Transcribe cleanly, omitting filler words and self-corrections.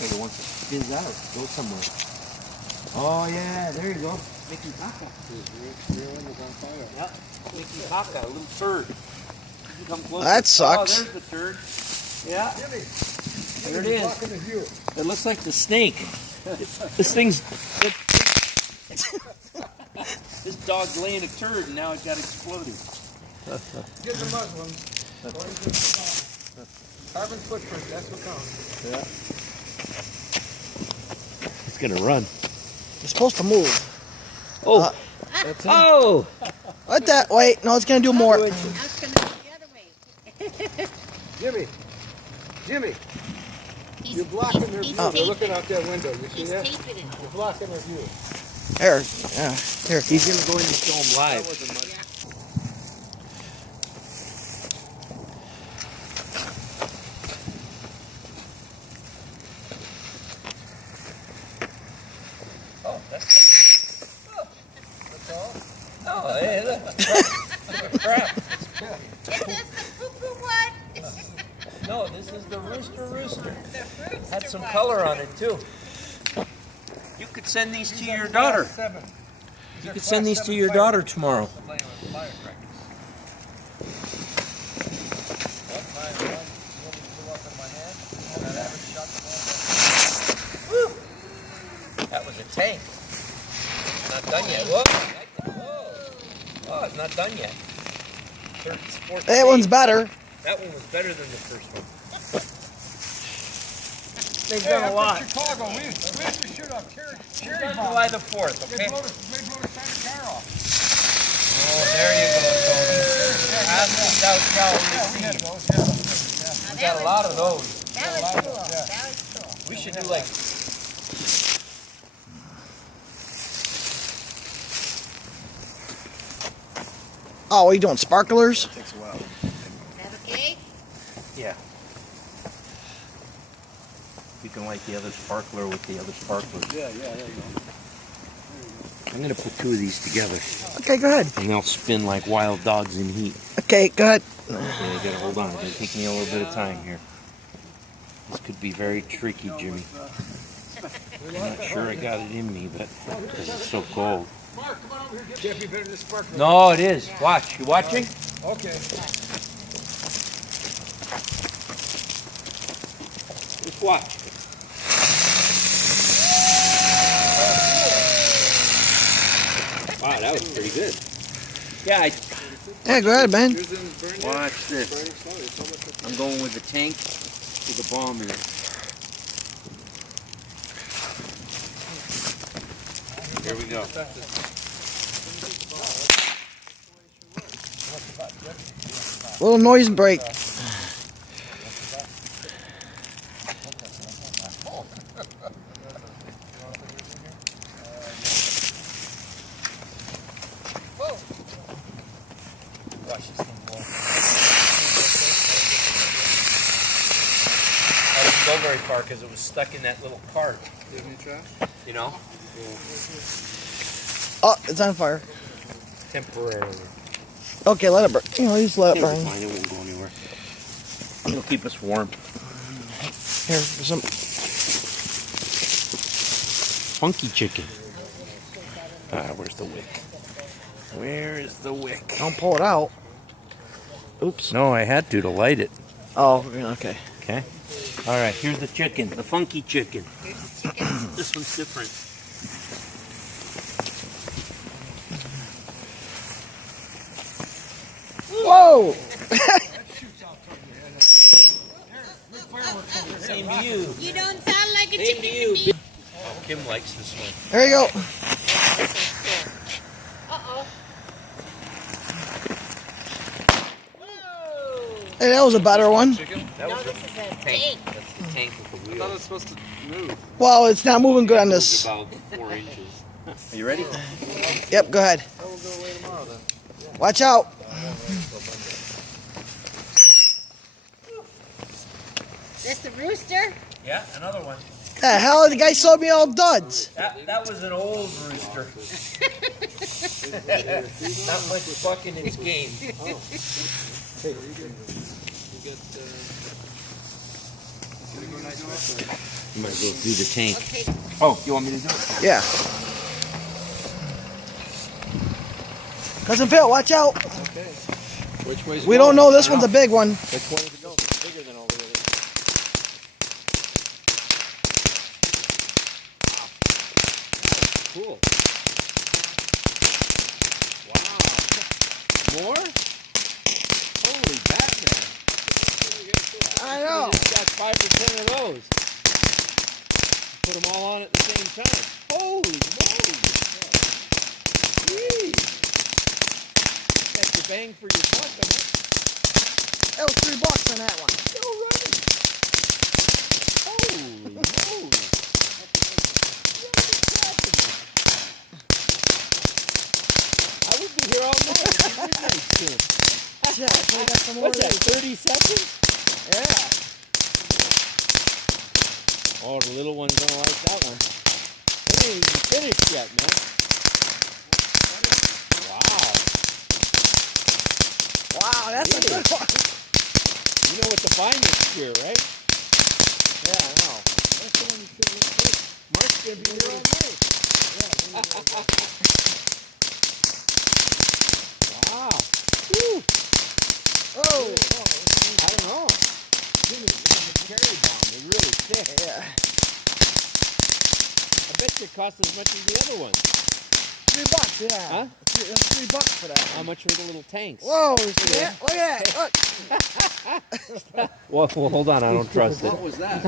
Okay, once it spins out, go somewhere. Oh yeah, there you go. Mickey Kaka. Rear end is on fire. Yep. Mickey Kaka, a little turd. You can come closer. That sucks. Oh, there's the turd. Yeah. Jimmy, There it is. blocking the view. It looks like the snake. This thing's. This dog's laying a turd and now it got exploded. Get the Muslims. According to the carbon footprint, that's what counts. Yeah. It's gonna run. You're supposed to move. Oh. That's Oh. Let that. Wait. No, it's gonna do more. I was going to go the other way. Jimmy, He's, you're blocking their he's view. They're taping looking it. out that window. You see He's that? taping it. You're blocking their view. Here. Yeah. Here. He's gonna go in and show him live. That wasn't much. Oh, that's all. Oh, hey, look. Crap. Is this the poo-poo one? No, this is the rooster. The rooster Had some one. color on it too. You could send these to your daughter. Seven. You could send these to your daughter tomorrow. That was a tank. Not done yet. Whoa. Whoa. Oh, it's not done yet. Third, fourth That one's stage. better. That one was better than the first one. They've Hey, done a I'm lot. from Chicago. We used to shoot off cherry Done bombs. July the 4th, okay? They blow the side of the car off. Oh, there you go, Tony. Ask without shall Yeah, we had receive. those. Yeah. Now, We got a lot of those. That was cool. That was cool. We should do like Oh, what are you doing? Sparklers? Takes a while. Is that okay? Yeah. You can light the other sparkler with the other sparkler. Yeah, there you go. I'm gonna put two of these together, Okay, go ahead. and they'll spin like wild dogs in heat. Okay, go ahead. Okay, I gotta hold on. It's gonna take me a little bit of time here. This could be very tricky, Jimmy. I'm not sure I got it in me, but because it's so cold. Mark, come on over here. Jeff, you better this sparkler. No, it is. Watch. You watching? Okay. Just watch. Wow, that was pretty good. Yeah, Yeah, go ahead, man. watch this. I'm going with the tank with the bomb in it. Here we go. Little noise break. Watch this thing blow. I didn't go very far because it was stuck in that little cart. You know? Oh, it's on fire. Temporarily. Okay, let it burn. You know, just let it It'll be burn. fine. It won't go anywhere. It'll keep us warm. Here, some. Funky chicken. Where's the wick? Where is the wick? Don't pull it out. Oops. No, I had to light it. Oh, okay. Okay. All right, here's the chicken, the funky chicken. Here's the chicken. This one's different. Whoa! Same to you. You don't sound like a Same chicken to to you. me. Oh, Kim likes this one. There you go. Uh-oh. Whoa. Hey, that was a better one. That No, was this is a tank. tank. That's the tank with the I wheel. thought it was supposed to move. Well, it's not moving good on It's this. about 4 inches. Are you ready? Yep, go ahead. I will go away tomorrow then. Watch out. This the rooster? Yeah, another one. The hell, the guy sold me all duds. That was an old rooster. Not much fucking its game. You got You might as well do the tank. Okay. Oh, you want me to do it? Yeah. Cousin Phil, watch out. Okay. Which way's We don't know. This one's a big one. Which one is it going? It's bigger than all the others. Cool. Wow. More? Holy Batman. I know. Just got 5 or 10 of those. Put them all on at the same time. Holy moly. Jeez. Got your bang for your buck on it. That was $3 on that one. Still running. Holy moly. I would be here all night. It's midnight soon. Yeah, I got some more. What's that, 30 seconds? Yeah. Oh, the little one's gonna like that one. They ain't even finished yet, man. Wow. Wow, that's a good one. You know what to find next year, right? Yeah, I know. That's the one you should look for. Mark's gonna be here all night. Wow. Whew. Oh. I don't know. Carry down. They're really thick. Yeah. I bet they cost as much as the other ones. $3, yeah. Huh? That's $3 for that. How much are the little tanks? Whoa, yeah, look at that. Look. Well, hold on. I don't trust it. What was that?